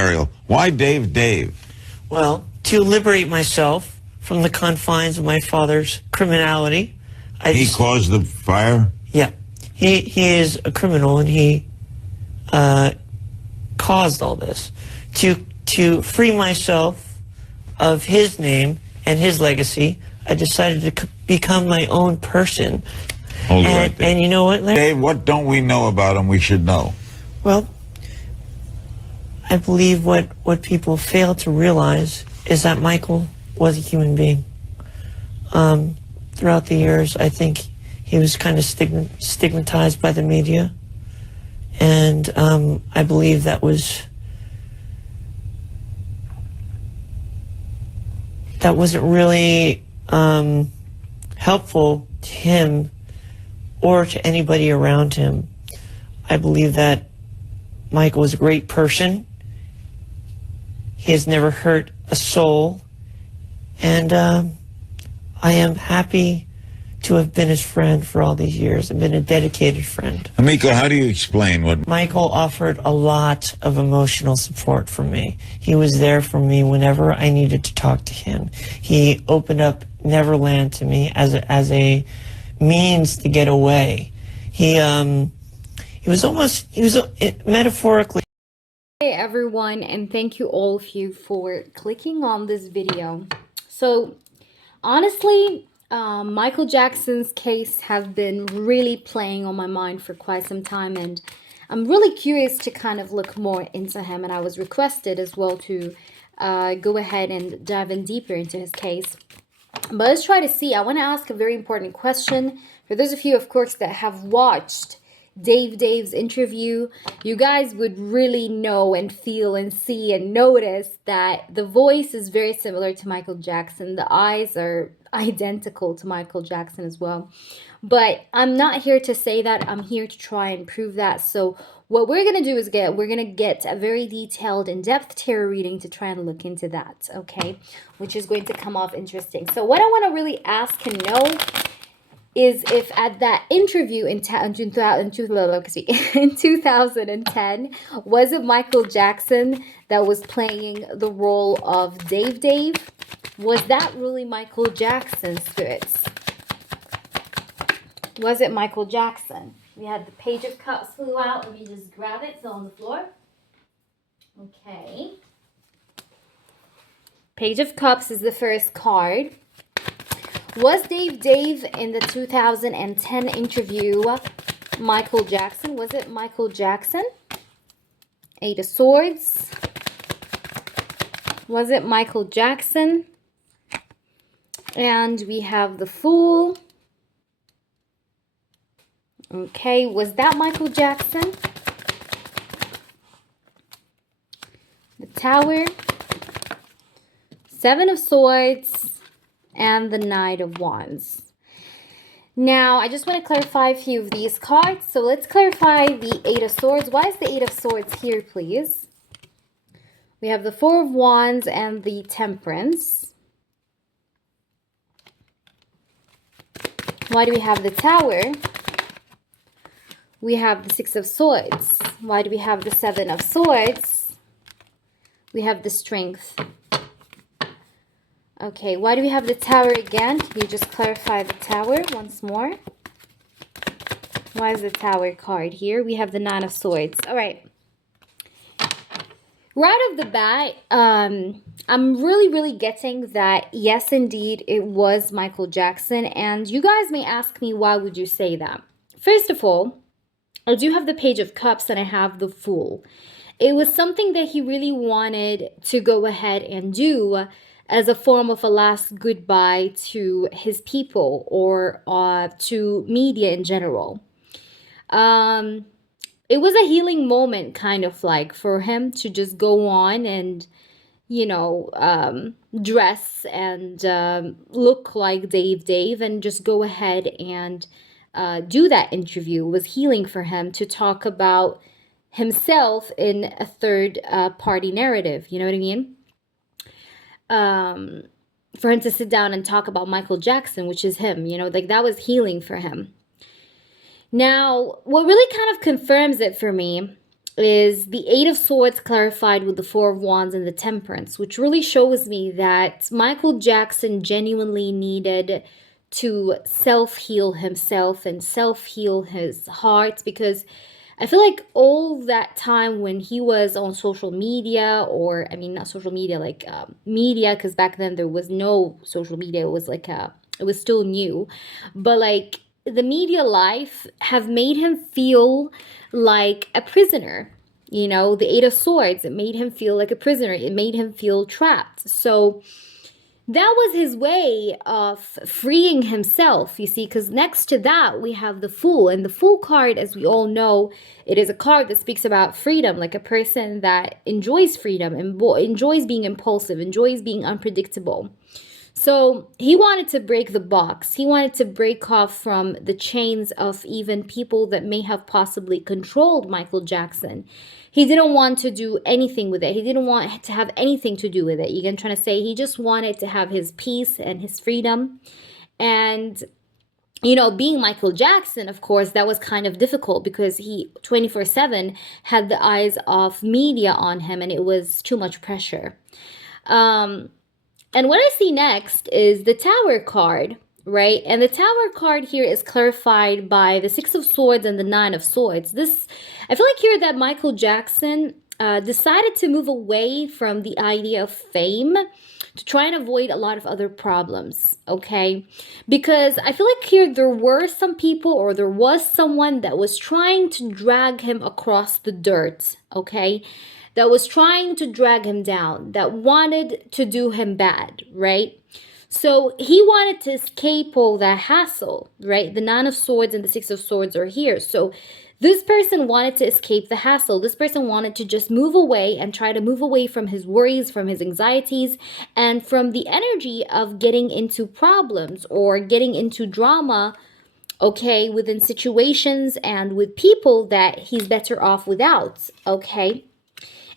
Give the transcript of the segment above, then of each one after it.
Ariel, why Dave? Well, to liberate myself from the confines of my father's criminality. He caused the fire? Yeah. He is a criminal, and he caused all this. To free myself of his name and his legacy, I decided to become my own person. Hold right there. And you know what, Larry? Dave, what don't we know about him we should know? Well, I believe what people fail to realize is that Michael was a human being. Throughout the years, I think he was kind of stigmatized by the media. And I believe that wasn't really helpful to him or to anybody around him. I believe that Michael was a great person. He has never hurt a soul. And I am happy to have been his friend for all these years. I've been a dedicated friend. Amico, how do you explain what... Michael offered a lot of emotional support for me. He was there for me whenever I needed to talk to him. He opened up Neverland to me as a means to get away. He was metaphorically... Hey everyone, and thank you all of you for clicking on this video. So honestly, Michael Jackson's case has been really playing on my mind for quite some time, and I'm really curious to kind of look more into him, and I was requested as well to go ahead and dive in deeper into his case. But let's try to see. I want to ask a very important question for those of you, of course, that have watched Dave's interview. You guys would really know and feel and see and notice that the voice is very similar to Michael Jackson. The eyes are identical to Michael Jackson as well. But I'm not here to say that. I'm here to try and prove that. So what we're going to do is we're going to get a very detailed, in-depth tarot reading to try and look into that, okay? Which is going to come off interesting. So what I want to really ask and know is if at that interview in 2010, was it Michael Jackson that was playing the role of Dave? Was that really Michael Jackson, spirits? Was it Michael Jackson? We had the Page of Cups flew out. Let me just grab it. It's on the floor. Okay. Page of Cups is the first card. Was Dave in the 2010 interview Michael Jackson? Was it Michael Jackson? Eight of Swords. Was it Michael Jackson? And we have the Fool. Okay, was that Michael Jackson? The Tower. Seven of Swords. And the Knight of Wands. Now, I just want to clarify a few of these cards. So let's clarify the Eight of Swords. Why is the Eight of Swords here, please? We have the Four of Wands and the Temperance. Why do we have the Tower? We have the Six of Swords. Why do we have the Seven of Swords? We have the Strength. Okay, why do we have the Tower again? Can you just clarify the Tower once more? Why is the Tower card here? We have the Nine of Swords. All right. Right off the bat, I'm really getting that, yes, indeed, it was Michael Jackson. And you guys may ask me, why would you say that? First of all, I do have the Page of Cups and I have the Fool. It was something that he really wanted to go ahead and do as a form of a last goodbye to his people or to media in general. It was a healing moment, kind of like, for him to just go on and, you know, dress and look like Dave and just go ahead and do that interview. It was healing for him to talk about himself in a third party narrative. You know what I mean? For him to sit down and talk about Michael Jackson, which is him, you know, like that was healing for him. Now, what really kind of confirms it for me is the Eight of Swords clarified with the Four of Wands and the Temperance, which really shows me that Michael Jackson genuinely needed to self-heal himself and self-heal his heart, because I feel like all that time when he was on social media, or I mean not social media, like media, because back then there was no social media, it was like it was still new, but like the media life have made him feel like a prisoner. You know, the Eight of Swords, it made him feel like a prisoner, it made him feel trapped. So that was his way of freeing himself, you see, because next to that we have the Fool. And the Fool card, as we all know, it is a card that speaks about freedom, like a person that enjoys freedom and enjoys being impulsive, enjoys being unpredictable. So he wanted to break the box. He wanted to break off from the chains of even people that may have possibly controlled Michael Jackson. He didn't want to do anything with it. He didn't want to have anything to do with it. You can try to say he just wanted to have his peace and his freedom. And you know, being Michael Jackson, of course, that was kind of difficult because he 24/7 had the eyes of media on him, and it was too much pressure. And what I see next is the Tower card, right? And the Tower card here is clarified by the Six of Swords and the Nine of Swords. This, I feel like here that Michael Jackson decided to move away from the idea of fame to try and avoid a lot of other problems, okay? Because I feel like here there were some people, or there was someone that was trying to drag him across the dirt, okay? That was trying to drag him down, that wanted to do him bad, right? So he wanted to escape all that hassle, right? The Nine of Swords and the Six of Swords are here. So this person wanted to escape the hassle. This person wanted to just move away and try to move away from his worries, from his anxieties, and from the energy of getting into problems or getting into drama, okay, within situations and with people that he's better off without, okay?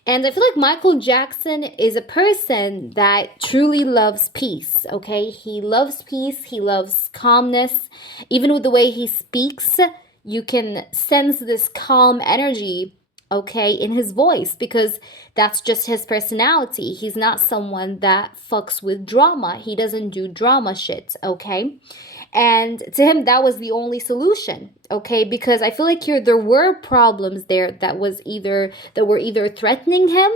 And I feel like Michael Jackson is a person that truly loves peace, okay? He loves peace, he loves calmness. Even with the way he speaks, you can sense this calm energy, okay, in his voice, because that's just his personality. He's not someone that fucks with drama. He doesn't do drama shit, okay? And to him, that was the only solution, okay? Because I feel like here there were problems there that were either threatening him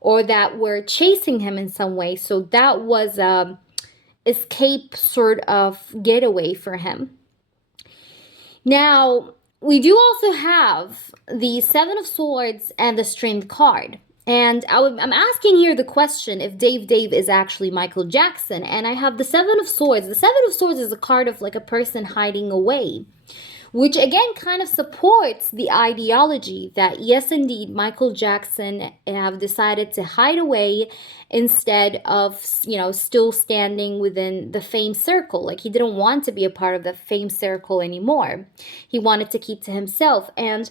or that were chasing him in some way. So that was a escape sort of getaway for him. Now, we do also have the Seven of Swords and the Strength card. And I'm asking here the question if Dave is actually Michael Jackson. And I have the Seven of Swords. The Seven of Swords is a card of like a person hiding away, which again kind of supports the ideology that yes, indeed, Michael Jackson have decided to hide away instead of, you know, still standing within the fame circle. Like he didn't want to be a part of the fame circle anymore. He wanted to keep to himself. And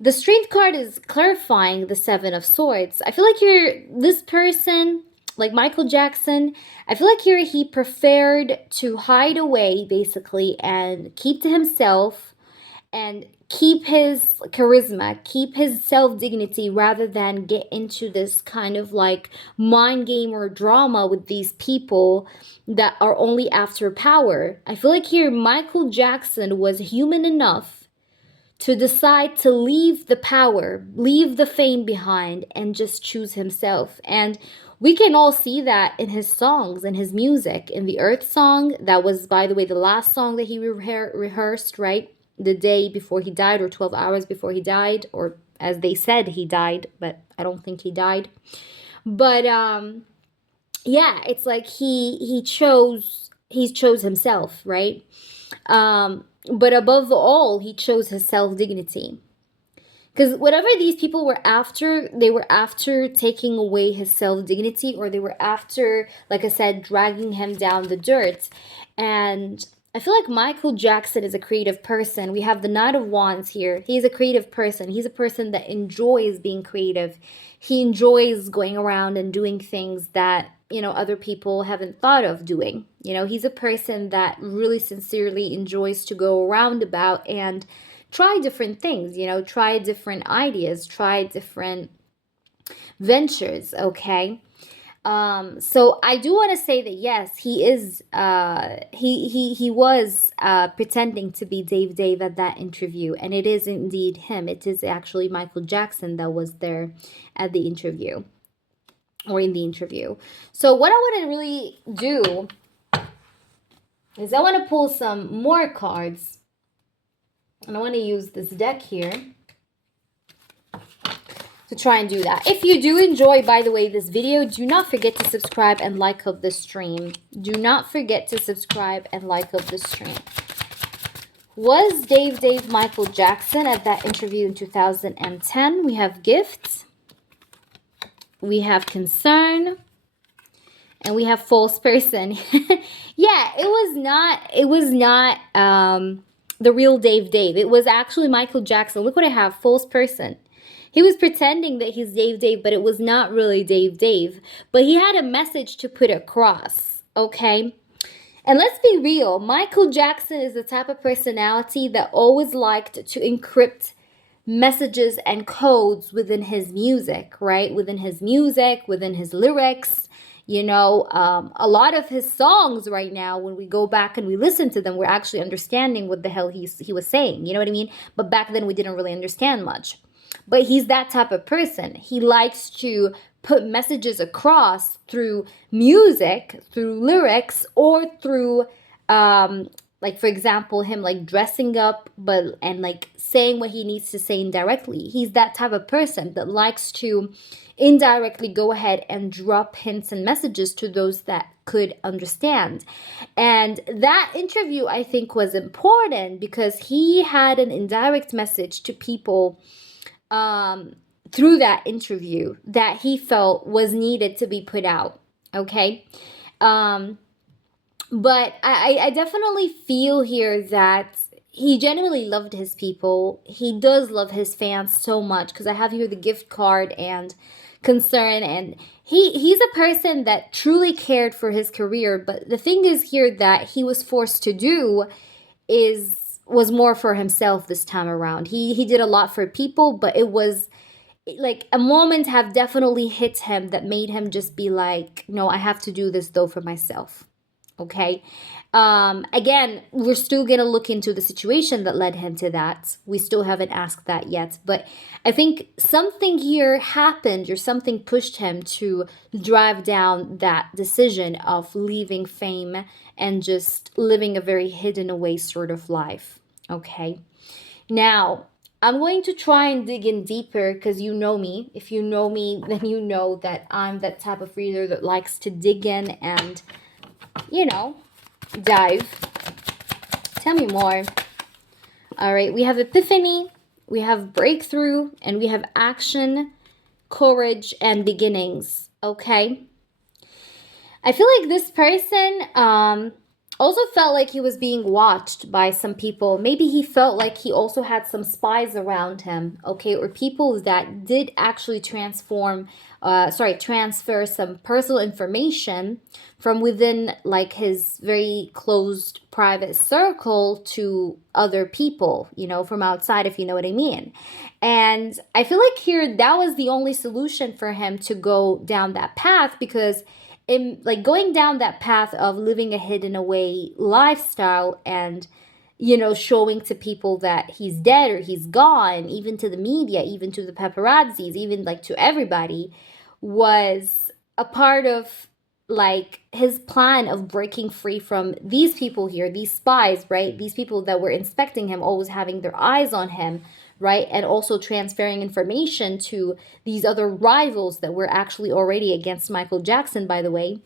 the Strength card is clarifying the Seven of Swords. I feel like here, this person, like Michael Jackson, I feel like here he preferred to hide away, basically, and keep to himself and keep his charisma, keep his self-dignity, rather than get into this kind of like mind game or drama with these people that are only after power. I feel like here Michael Jackson was human enough to decide to leave the power, leave the fame behind, and just choose himself. And we can all see that in his songs and his music. In the Earth song, that was, by the way, the last song that he rehearsed, right? The day before he died, or 12 hours before he died, or as they said, he died, but I don't think he died. But yeah, it's like he chose himself, right? But above all, he chose his self-dignity. Because whatever these people were after, they were after taking away his self-dignity, or they were after, like I said, dragging him down the dirt. And I feel like Michael Jackson is a creative person. We have the Knight of Wands here. He's a creative person. He's a person that enjoys being creative. He enjoys going around and doing things that, you know, other people haven't thought of doing. You know, he's a person that really sincerely enjoys to go around about and try different things, you know, try different ideas, try different ventures, okay? So I do want to say that yes, he is he was pretending to be Dave at that interview, and it is indeed him. It is actually Michael Jackson that was there at the interview, or in the interview. So what I want to really do is I want to pull some more cards, and I want to use this deck here to try and do that. If you do enjoy, by the way, this video, do not forget to subscribe and like up the stream. Do not forget to subscribe and like up the stream. Was Dave Michael Jackson at that interview in 2010? We have gifts, we have concern, and we have false person. Yeah, it was not the real Dave. It was actually Michael Jackson. Look what I have, false person. He was pretending that he's Dave, but it was not really Dave. But he had a message to put across, okay? And let's be real, Michael Jackson is the type of personality that always liked to encrypt messages and codes within his music, right? Within his music, within his lyrics. You know, a lot of his songs right now, when we go back and we listen to them, we're actually understanding what the hell he was saying. You know what I mean? But back then we didn't really understand much. But he's that type of person. He likes to put messages across through music, through lyrics, or through, like, for example, him, like, dressing up and, like, saying what he needs to say indirectly. He's that type of person that likes to indirectly go ahead and drop hints and messages to those that could understand. And that interview, I think, was important because he had an indirect message to people through that interview that he felt was needed to be put out, okay? But I definitely feel here that he genuinely loved his people. He does love his fans so much, because I have here the gift card and concern, and he's a person that truly cared for his career. But the thing is here that he was forced to do was more for himself this time around. He did a lot for people, but it was like a moment have definitely hit him that made him just be like, no, I have to do this though for myself. Okay. Again, we're still gonna look into the situation that led him to that. We still haven't asked that yet, but I think something here happened, or something pushed him to drive down that decision of leaving fame and just living a very hidden away sort of life. Okay. Now, I'm going to try and dig in deeper, because you know me. If you know me, then you know that I'm that type of reader that likes to dig in and, you know, dive. Tell me more. All right, we have epiphany, we have breakthrough, and we have action, courage, and beginnings. Okay. I feel like this person also felt like he was being watched by some people. Maybe he felt like he also had some spies around him, okay, or people that did actually transfer some personal information from within, like, his very closed private circle to other people, you know, from outside, if you know what I mean. And I feel like here that was the only solution for him to go down that path, because in like going down that path of living a hidden away lifestyle and, you know, showing to people that he's dead or he's gone, even to the media, even to the paparazzis, even like to everybody, was a part of like his plan of breaking free from these people here, these spies, right? These people that were inspecting him, always having their eyes on him, right? And also transferring information to these other rivals that were actually already against Michael Jackson, by the way.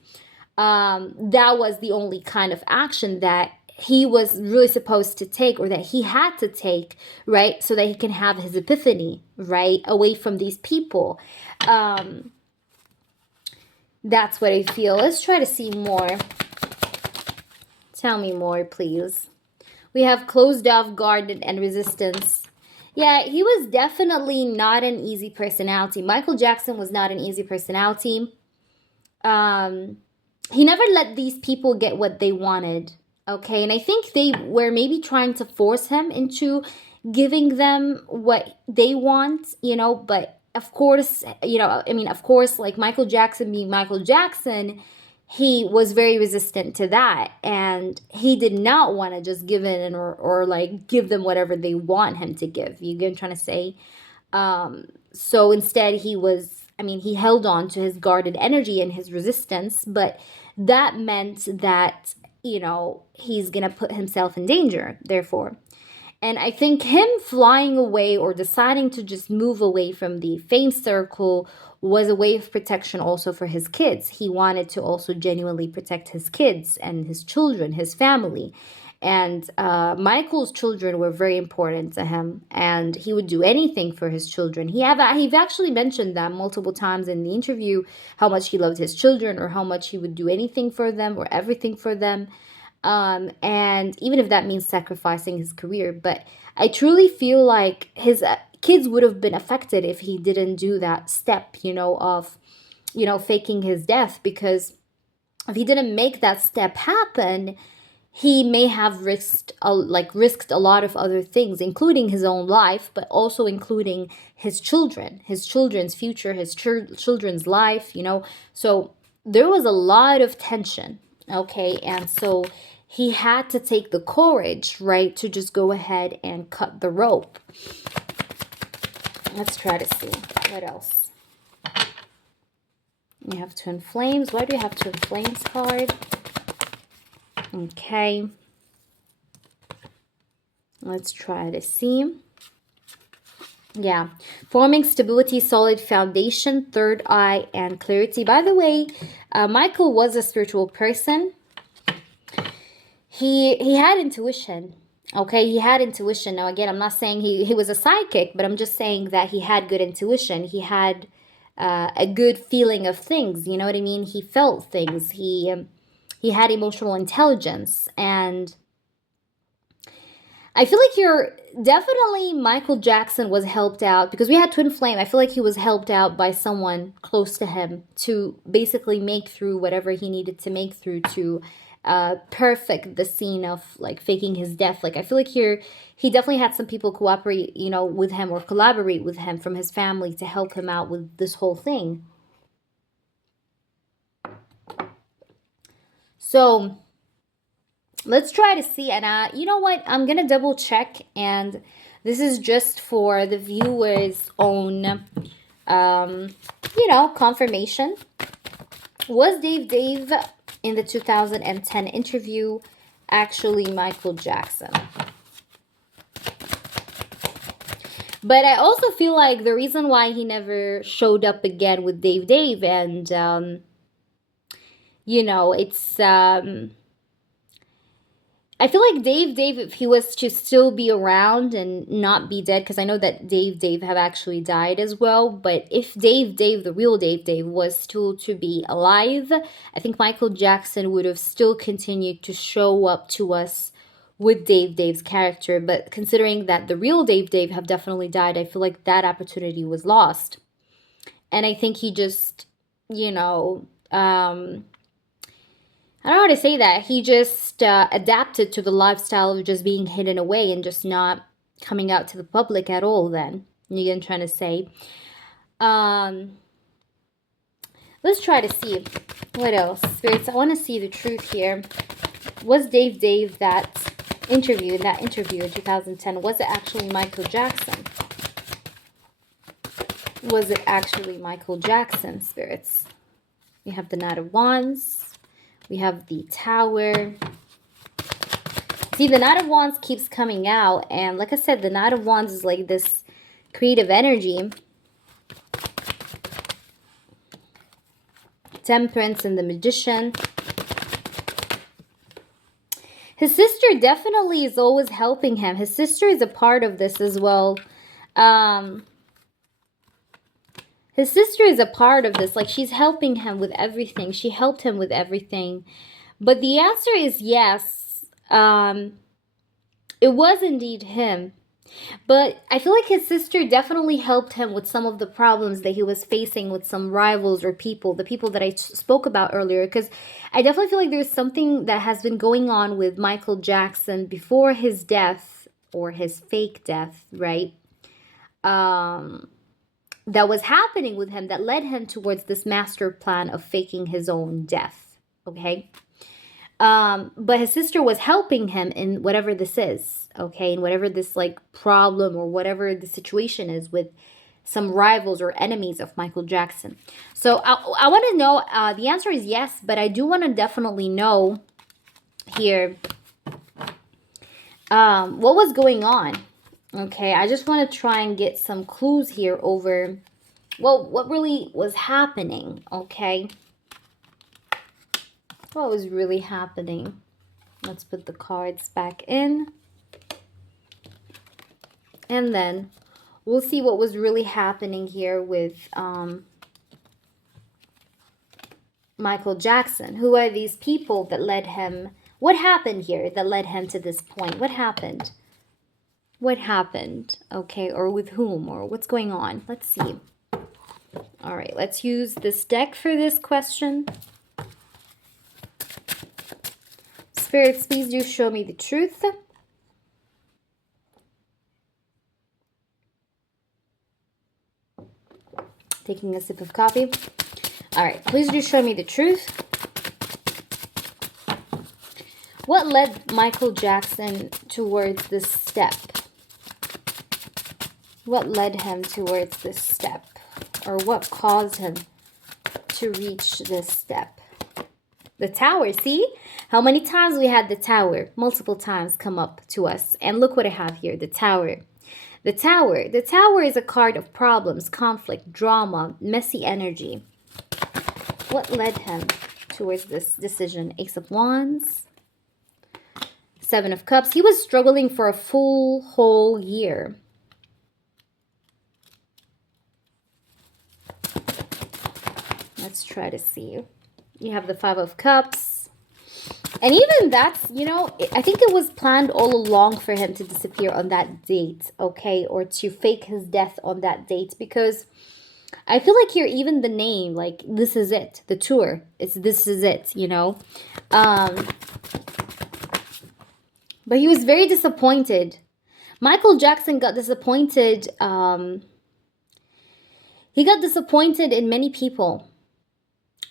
That was the only kind of action that he was really supposed to take, or that he had to take, right? So that he can have his epiphany, right? Away from these people. That's what I feel. Let's try to see more. Tell me more, please. We have closed off, guarded, and resistance. Yeah, he was definitely not an easy personality. Michael Jackson was not an easy personality. He never let these people get what they wanted. Okay, and I think they were maybe trying to force him into giving them what they want, you know, but of course, you know, I mean, of course, like Michael Jackson being Michael Jackson, he was very resistant to that, and he did not want to just give in or like give them whatever they want him to give. You get what I'm trying to say? So instead, he held on to his guarded energy and his resistance, but that meant that, you know, he's gonna put himself in danger, therefore. And I think him flying away or deciding to just move away from the fame circle was a way of protection also for his kids. He wanted to also genuinely protect his kids and his children, his family. And Michael's children were very important to him, and he would do anything for his children. He actually mentioned that multiple times in the interview, how much he loved his children, or how much he would do anything for them or everything for them. And even if that means sacrificing his career, but I truly feel like his kids would have been affected if he didn't do that step, you know, of, you know, faking his death, because if he didn't make that step happen, he may have risked a lot of other things, including his own life, but also including his children's future, his children's life, you know. So there was a lot of tension, okay? And so he had to take the courage, right, to just go ahead and cut the rope. Let's try to see what else. You have Twin Flames. Why do you have Twin Flames card? Okay. Let's try to see. Yeah. Forming stability, solid foundation, third eye, and clarity. By the way, Michael was a spiritual person. He had intuition. Okay, he had intuition. Now, again, I'm not saying he was a psychic, but I'm just saying that he had good intuition. He had a good feeling of things. You know what I mean? He felt things. He had emotional intelligence. And I feel like Michael Jackson was helped out, because we had Twin Flame. I feel like he was helped out by someone close to him to basically make through whatever he needed to make through to perfect the scene of like faking his death. Like, I feel like he definitely had some people cooperate, you know, with him or collaborate with him from his family to help him out with this whole thing. So let's try to see. And you know what? I'm going to double check. And this is just for the viewer's own, you know, confirmation. Was Dave in the 2010 interview actually Michael Jackson? But I also feel like the reason why he never showed up again with Dave and you know, it's I feel like Dave, if he was to still be around and not be dead, because I know that Dave have actually died as well, but if Dave, the real Dave was still to be alive, I think Michael Jackson would have still continued to show up to us with Dave's character. But considering that the real Dave have definitely died, I feel like that opportunity was lost. And I think he just, you know, I don't know how to say that. He just adapted to the lifestyle of just being hidden away and just not coming out to the public at all then. You get what I'm trying to say? Let's try to see what else. Spirits, I want to see the truth here. Was Dave that interview in 2010, was it actually Michael Jackson? Was it actually Michael Jackson, spirits? We have the Knight of Wands. We have the Tower. See, the Knight of Wands keeps coming out. And like I said, the Knight of Wands is like this creative energy. Temperance and the Magician. His sister definitely is always helping him. His sister is a part of this as well. His sister is a part of this. Like, she's helping him with everything. She helped him with everything. But the answer is yes. It was indeed him. But I feel like his sister definitely helped him with some of the problems that he was facing with some rivals or people, the people that I spoke about earlier. Because I definitely feel like there's something that has been going on with Michael Jackson before his death. or his fake death, right? That was happening with him that led him towards this master plan of faking his own death. Okay. But his sister was helping him in whatever this is, okay, in whatever this like problem or whatever the situation is with some rivals or enemies of Michael Jackson. So I want to know, the answer is yes, but I do want to definitely know here what was going on. Okay, I just want to try and get some clues here over, well, what really was happening, okay? What was really happening? Let's put the cards back in. And then we'll see what was really happening here with Michael Jackson. Who are these people that led him? What happened here that led him to this point? What happened? What happened? Okay, or with whom? Or what's going on? Let's see. All right, let's use this deck for this question. Spirits, please do show me the truth. Taking a sip of coffee. All right, please do show me the truth. What led Michael Jackson towards this step? What led him towards this step? Or what caused him to reach this step? The tower, see? How many times we had the tower? Multiple times come up to us. And look what I have here, the tower. The tower. The tower is a card of problems, conflict, drama, messy energy. What led him towards this decision? Ace of Wands. Seven of Cups. He was struggling for a full whole year. Let's try to see. You have the Five of Cups. And even that's, you know, I think it was planned all along for him to disappear on that date, okay? Or to fake his death on that date. Because I feel like here, even the name, like, this is it. The tour. This is it, you know? But he was very disappointed. Michael Jackson got disappointed. He got disappointed in many people.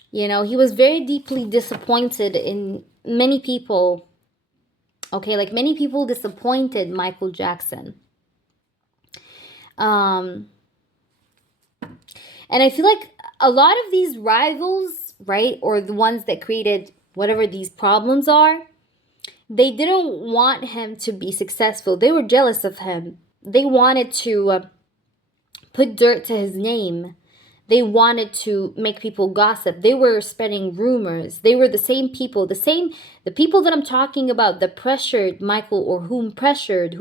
You know, he was very deeply disappointed in many people. Okay, like many people disappointed Michael Jackson. And I feel like a lot of these rivals, right, or the ones that created whatever these problems are, they didn't want him to be successful. They were jealous of him. They wanted to put dirt to his name. They wanted to make people gossip. They were spreading rumors. They were the same people, the people that I'm talking about that pressured Michael, or who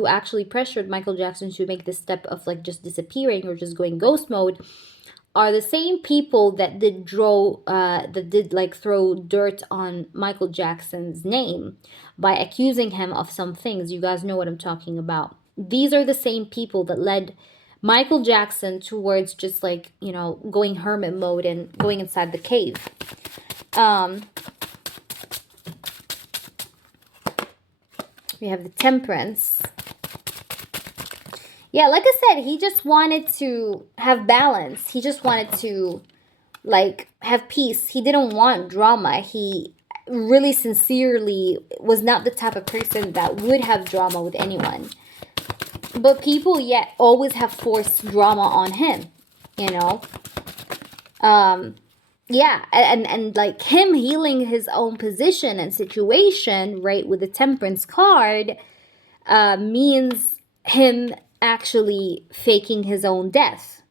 actually pressured Michael Jackson to make this step of like just disappearing or just going ghost mode, are the same people that did throw dirt on Michael Jackson's name by accusing him of some things. You guys know what I'm talking about. These are the same people that led Michael Jackson towards just like, you know, going hermit mode and going inside the cave. We have the Temperance. Yeah, like I said, he just wanted to have balance. He just wanted to, like, have peace. He didn't want drama. He really sincerely was not the type of person that would have drama with anyone. But people yet always have forced drama on him, you know? Yeah, and like him healing his own position and situation, right, with the Temperance card, means him actually faking his own death.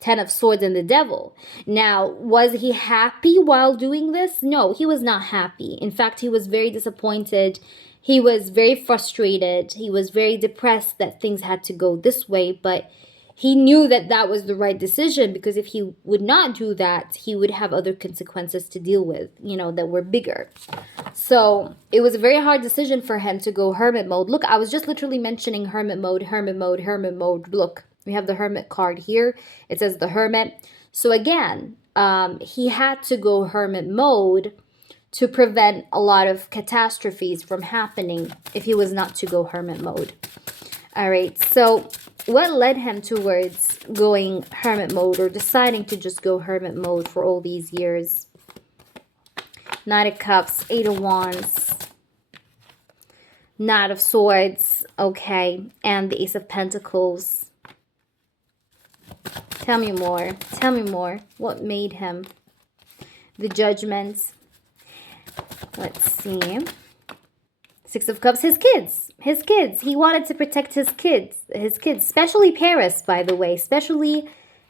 Ten of Swords and the Devil. Now, was he happy while doing this? No, he was not happy. In fact, he was very disappointed. He was very frustrated. He was very depressed that things had to go this way, but he knew that that was the right decision, because if he would not do that, he would have other consequences to deal with, you know, that were bigger. So it was a very hard decision for him to go hermit mode. Look, I was just literally mentioning hermit mode, hermit mode, hermit mode. Look, we have the Hermit card here. It says the Hermit. So again, he had to go hermit mode to prevent a lot of catastrophes from happening if he was not to go hermit mode. All right, so what led him towards going hermit mode or deciding to just go hermit mode for all these years? Knight of Cups, Eight of Wands, Knight of Swords, okay, and the Ace of Pentacles. Tell me more. Tell me more. What made him? The Judgment. Let's see. Six of Cups, his kids. His kids. He wanted to protect his kids. His kids. Especially Paris, by the way. Especially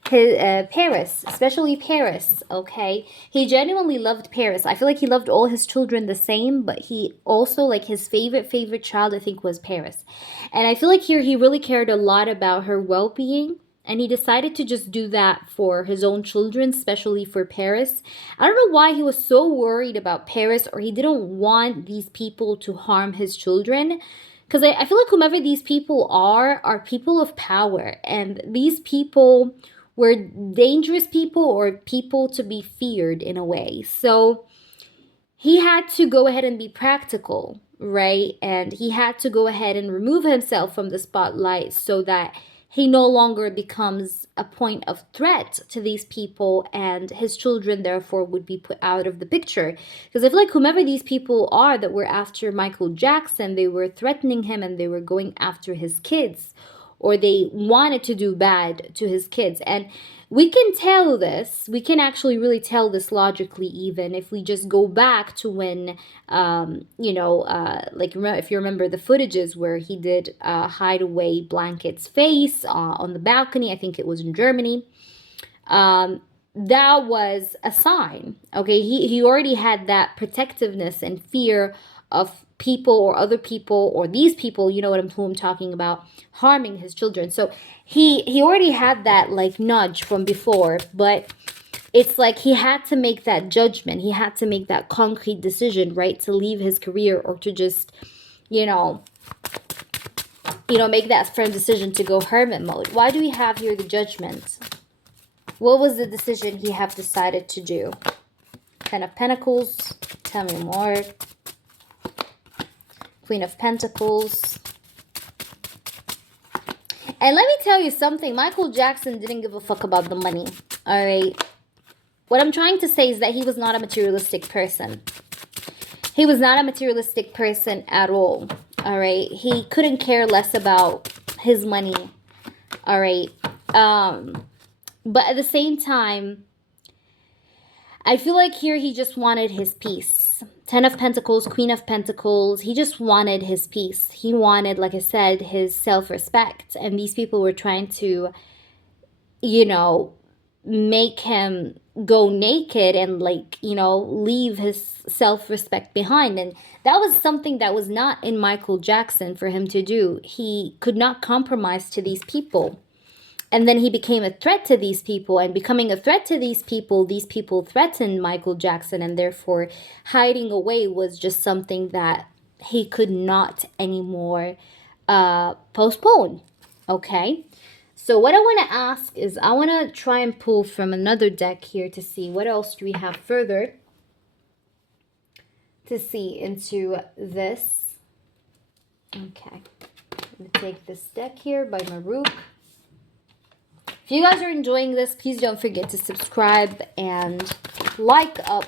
his Paris. Especially Paris, okay? He genuinely loved Paris. I feel like he loved all his children the same, but he also, like, his favorite child, I think, was Paris. And I feel like here he really cared a lot about her well-being. And he decided to just do that for his own children, especially for Paris. I don't know why he was so worried about Paris, or he didn't want these people to harm his children. Because I feel like whomever these people are people of power. And these people were dangerous people or people to be feared in a way. So he had to go ahead and be practical, right? And he had to go ahead and remove himself from the spotlight so that he no longer becomes a point of threat to these people, and his children therefore would be put out of the picture. Because I feel like whomever these people are that were after Michael Jackson, they were threatening him and they were going after his kids, or they wanted to do bad to his kids. And we can tell this, we can actually really tell this logically, even if we just go back to when, like if you remember the footages where he did hide away Blanket's face on the balcony. I think it was in Germany. That was a sign, okay? He already had that protectiveness and fear of people or other people or these people, you know who I'm talking about, harming his children. So he already had that like nudge from before, but it's like he had to make that judgment. He had to make that concrete decision, right, to leave his career or to just, make that firm decision to go hermit mode. Why do we have here the Judgment? What was the decision he have decided to do? Ten of Pentacles. Tell me more. Queen of Pentacles. And let me tell you something. Michael Jackson didn't give a fuck about the money. All right. What I'm trying to say is that he was not a materialistic person. He was not a materialistic person at all. All right. He couldn't care less about his money. All right. But at the same time, I feel like here he just wanted his peace. Ten of Pentacles, Queen of Pentacles. He just wanted his peace. He wanted, like I said, his self-respect. And these people were trying to, make him go naked and leave his self-respect behind. And that was something that was not in Michael Jackson for him to do. He could not compromise to these people. And then he became a threat to these people, and becoming a threat to these people threatened Michael Jackson, and therefore hiding away was just something that he could not anymore postpone. Okay? So what I want to ask is, I want to try and pull from another deck here to see what else do we have further to see into this. Okay. I'm going to take this deck here by Maruk. If you guys are enjoying this, please don't forget to subscribe and like up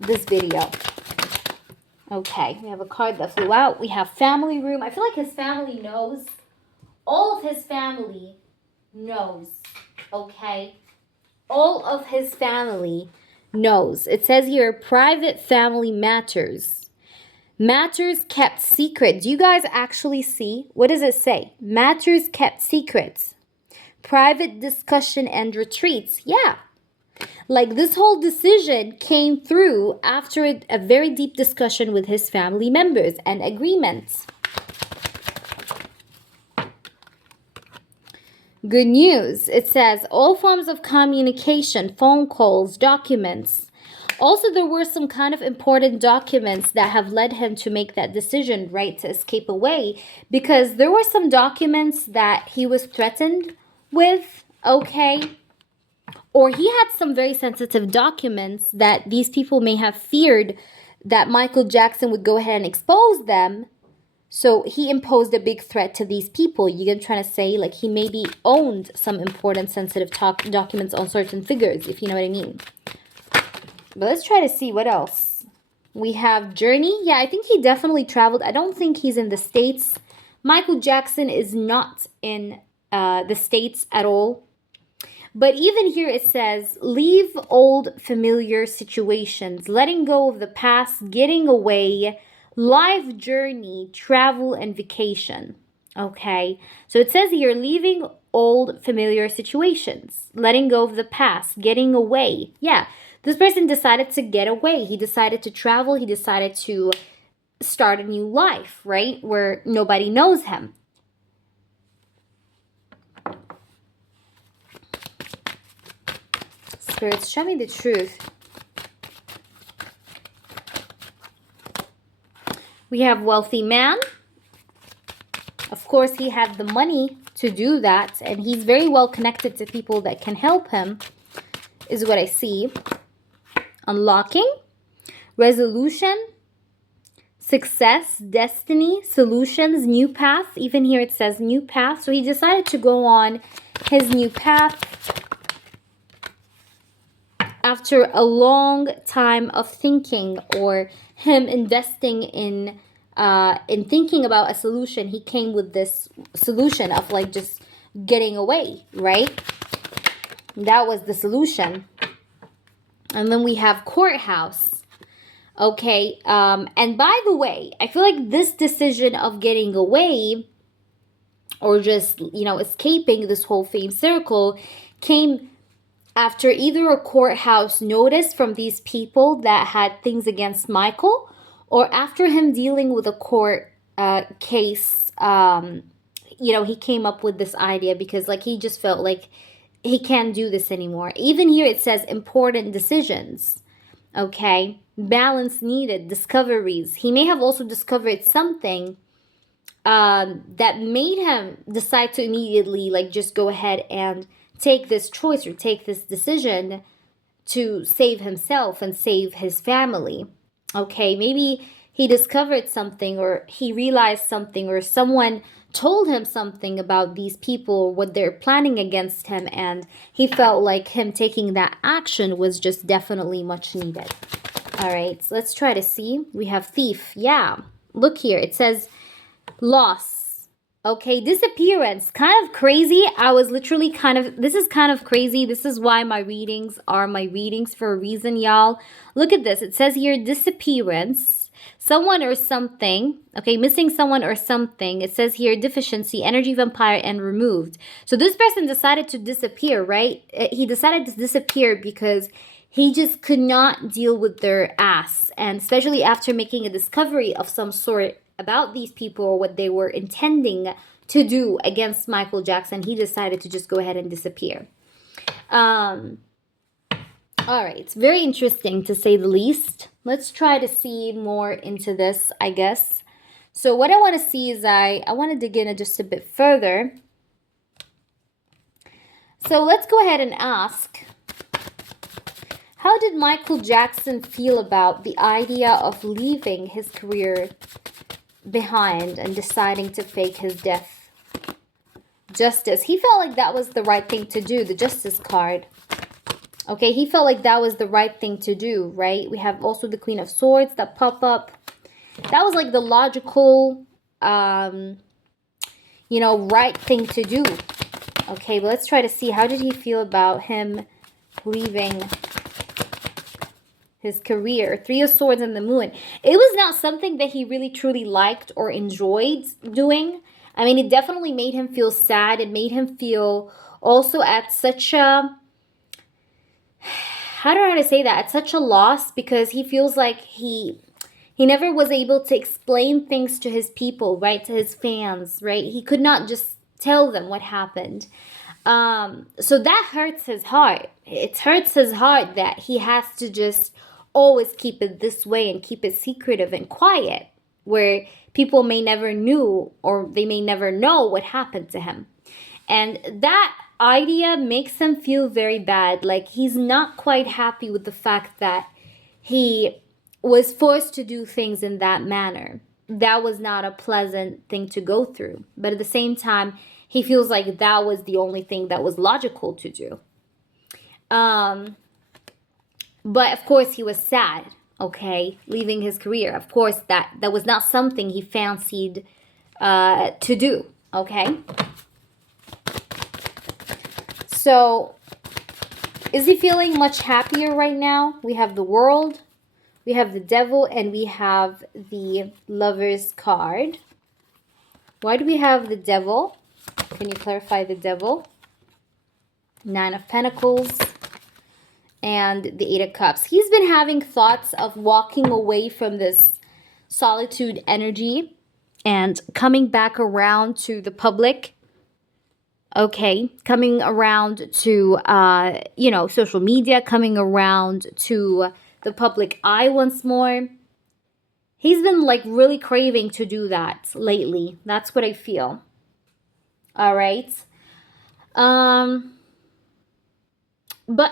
this video. Okay, we have a card that flew out. We have family room. I feel like his family knows. All of his family knows, okay? All of his family knows. It says here, private family matters. Matters kept secret. Do you guys actually see? What does it say? Matters kept secrets. Private discussion and retreats. Yeah. Like this whole decision came through after a very deep discussion with his family members and agreements. Good news. It says all forms of communication, phone calls, documents. Also, there were some kind of important documents that have led him to make that decision, right, to escape away. Because there were some documents that he was threatened with, okay, or he had some very sensitive documents that these people may have feared that Michael Jackson would go ahead and expose them. So he imposed a big threat to these people. You're trying to say like he maybe owned some important sensitive documents on certain figures, if you know what I mean. But let's try to see what else. We have Journey. Yeah, I think he definitely traveled. I don't think he's in the States. Michael Jackson is not in the States at all. But even here it says, leave old familiar situations, letting go of the past, getting away, life journey, travel, and vacation. Okay, so it says here, leaving old familiar situations, letting go of the past, getting away. Yeah, this person decided to get away. He decided to travel. He decided to start a new life, right? Where nobody knows him. Spirits, show me the truth. We have wealthy man. Of course, he had the money to do that, and he's very well connected to people that can help him, is what I see. Unlocking, resolution, success, destiny, solutions, new path. Even here it says new path. So he decided to go on his new path after a long time of thinking, or him investing in thinking about a solution. He came with this solution of like just getting away, right? That was the solution. And then we have courthouse. Okay, and by the way, I feel like this decision of getting away, or just, you know, escaping this whole fame circle, came after either a courthouse notice from these people that had things against Michael, or after him dealing with a court case. You know, he came up with this idea because like he just felt like he can't do this anymore. Even here it says important decisions. Okay, balance needed, discoveries. He may have also discovered something that made him decide to immediately like just go ahead and take this choice or take this decision to save himself and save his family. Okay, maybe he discovered something, or he realized something, or someone told him something about these people, what they're planning against him, and he felt like him taking that action was just definitely much needed. All right, so let's try to see. We have thief. Yeah, look here. It says loss. Okay, disappearance. Kind of crazy. I was literally this is kind of crazy. This is why my readings are my readings for a reason, y'all. Look at this. It says here disappearance. Someone or something. Okay, missing someone or something. It says here deficiency, energy vampire, and removed. So this person decided to disappear, right? He decided to disappear because he just could not deal with their ass. And especially after making a discovery of some sort about these people or what they were intending to do against Michael Jackson, he decided to just go ahead and disappear. All right, it's very interesting to say the least. Let's try to see more into this, I guess. So what I want to see is I want to dig in just a bit further. So let's go ahead and ask, how did Michael Jackson feel about the idea of leaving his career behind and deciding to fake his death? Justice. He felt like that was the right thing to do, the justice card. Okay, he felt like that was the right thing to do, right? We have also the Queen of Swords that pop up. That was like the logical, you know, right thing to do. Okay, but let's try to see, how did he feel about him leaving his career? Three of Swords and the Moon. It was not something that he really truly liked or enjoyed doing. I mean, it definitely made him feel sad. It made him feel also at such a, I don't know how to say that, at such a loss, because he feels like he never was able to explain things to his people, right? To his fans, right? He could not just tell them what happened. So that hurts his heart. It hurts his heart that he has to just always keep it this way and keep it secretive and quiet, where people may never knew, or they may never know what happened to him. And that idea makes him feel very bad. Like he's not quite happy with the fact that he was forced to do things in that manner. That was not a pleasant thing to go through. But at the same time, he feels like that was the only thing that was logical to do. But of course, he was sad, okay, leaving his career. Of course, that was not something he fancied to do, okay? So, is he feeling much happier right now? We have the World, we have the Devil, and we have the Lover's card. Why do we have the Devil? Can you clarify the Devil? Nine of Pentacles and the Eight of Cups. He's been having thoughts of walking away from this solitude energy and coming back around to the public. Okay, coming around to, social media, coming around to the public eye once more. He's been like really craving to do that lately. That's what I feel. All right. But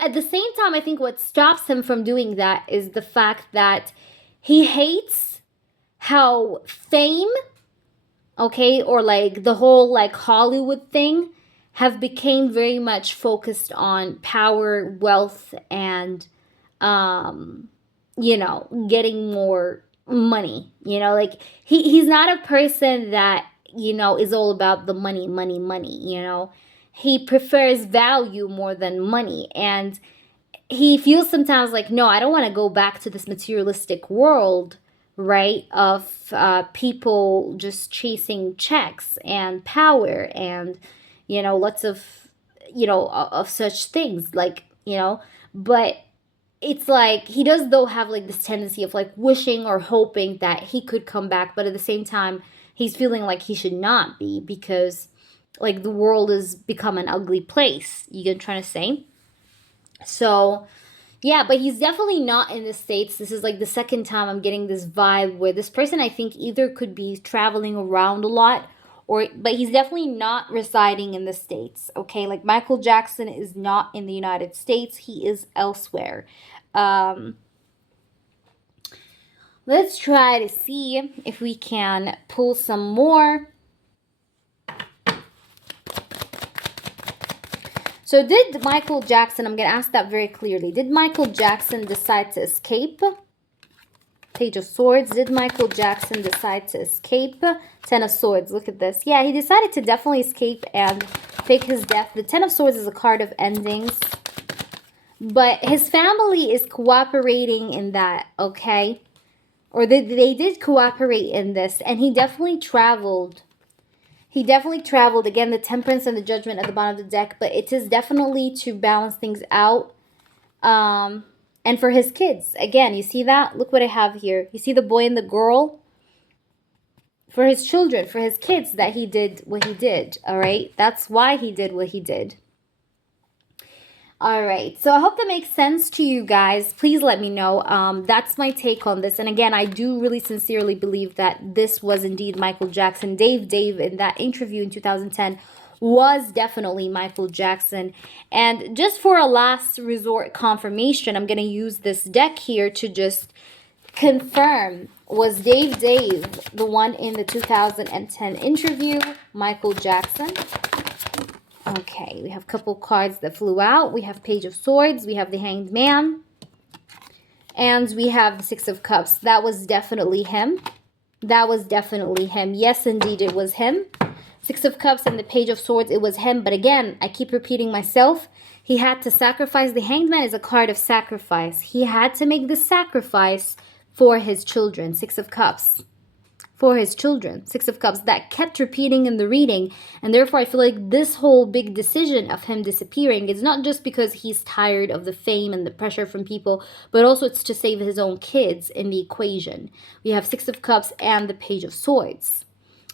at the same time, I think what stops him from doing that is the fact that he hates how fame, okay, or like the whole like Hollywood thing have become very much focused on power, wealth, and, getting more money. Like he's not a person that, is all about the money, He prefers value more than money. And he feels sometimes like, no, I don't want to go back to this materialistic world, right, of people just chasing checks and power and, lots of, of such things, like, but it's like he does though have like this tendency of like wishing or hoping that he could come back, but at the same time he's feeling like he should not be, because like the world has become an ugly place. You get what I'm trying to say? So yeah, but he's definitely not in the States. This is like the second time I'm getting this vibe where this person, I think, either could be traveling around a lot, but he's definitely not residing in the States, okay? Like Michael Jackson is not in the United States. He is elsewhere. Let's try to see if we can pull some more. So did Michael Jackson, I'm going to ask that very clearly, did Michael Jackson decide to escape? Page of Swords. Did Michael Jackson decide to escape? Ten of Swords. Look at this. Yeah, he decided to definitely escape and fake his death. The Ten of Swords is a card of endings. But his family is cooperating in that, okay? Or they did cooperate in this. And he definitely traveled. Again, the Temperance and the Judgment at the bottom of the deck. But it is definitely to balance things out. And for his kids. Again, you see that? Look what I have here. You see the boy and the girl? For his children, for his kids, that he did what he did. All right? That's why he did what he did. All right. So I hope that makes sense to you guys. Please let me know. That's my take on this. And again, I do really sincerely believe that this was indeed Michael Jackson. Dave in that interview in 2010 was definitely Michael Jackson. And just for a last resort confirmation, I'm going to use this deck here to just confirm, was Dave the one in the 2010 interview, Michael Jackson? Okay, we have a couple cards that flew out. We have Page of Swords, we have the Hanged Man, and we have the Six of Cups. That was definitely him. Yes, indeed, it was him. Six of Cups and the Page of Swords, it was him. But again, I keep repeating myself. He had to sacrifice. The Hanged Man is a card of sacrifice. He had to make the sacrifice for his children. Six of Cups. For his children. Six of Cups. That kept repeating in the reading. And therefore, I feel like this whole big decision of him disappearing is not just because he's tired of the fame and the pressure from people, but also it's to save his own kids in the equation. We have Six of Cups and the Page of Swords.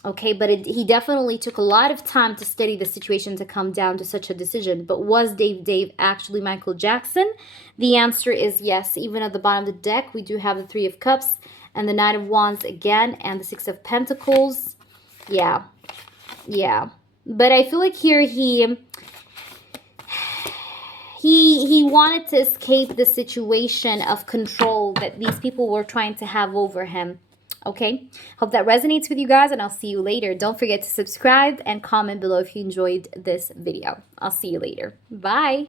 Okay, but he definitely took a lot of time to study the situation to come down to such a decision. But was Dave actually Michael Jackson? The answer is yes. Even at the bottom of the deck, we do have the Three of Cups and the Knight of Wands again and the Six of Pentacles. Yeah. But I feel like here he wanted to escape the situation of control that these people were trying to have over him. Okay, hope that resonates with you guys, and I'll see you later. Don't forget to subscribe and comment below if you enjoyed this video. I'll see you later. Bye.